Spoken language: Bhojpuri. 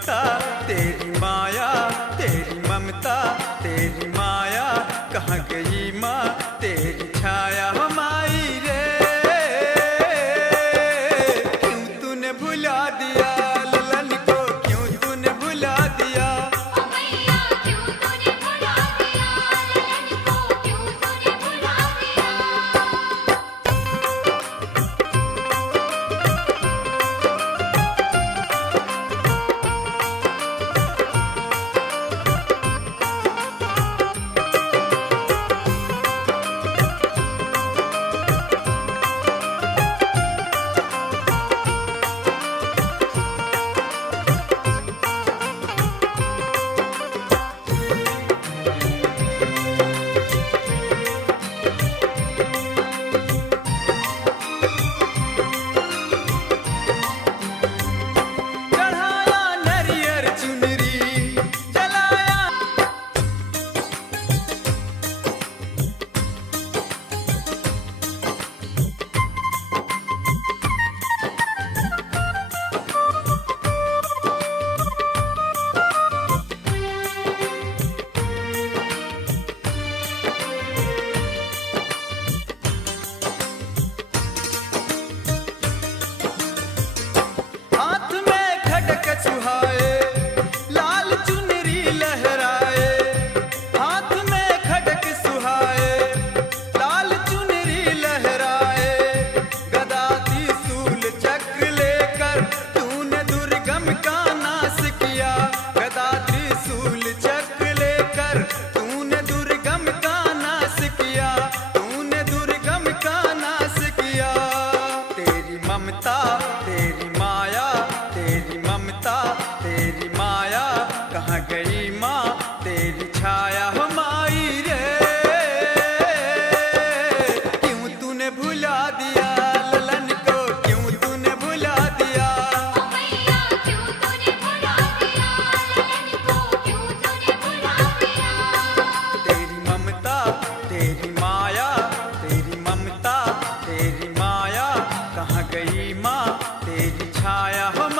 ममता तेरी माया, तेरी ममता तेरी माया, कहाँ गई माँ तेरी छाया हमारी रे। क्यों तूने भुला दिया ललन को, क्यों तूने भुला दिया। ओ मैया क्यों तूने भुला दिया ललन को, क्यों तूने भुला दिया। चढ़ाया नरियर चुनरी जलाया, हाथ में खड़क सुहाए, लाल चुनरी लहराए। हाथ में खड़क सुहाए, लाल चुनरी लहराए। गदा त्रिशूल चक्र लेकर तूने दुर्गम का नाश किया। गदा त्रिशूल चक्र लेकर तूने दुर्गम का नाश किया, तूने दुर्गम का नाश किया। तेरी ममता तेरी माया, तेरी ममता तेरी माया, कहाँ गई माँ तेरी छाया हमारी रे। क्यों तूने भुला दिया ललन को, क्यों तूने भुला दिया। ओ मैया क्यों तूने भुला दिया ललन को, क्यों तूने भुला दिया। तेरी ममता तेरी माया, तेरी ममता तेरी माया, कहाँ गई माँ तेरी छाया हमारी।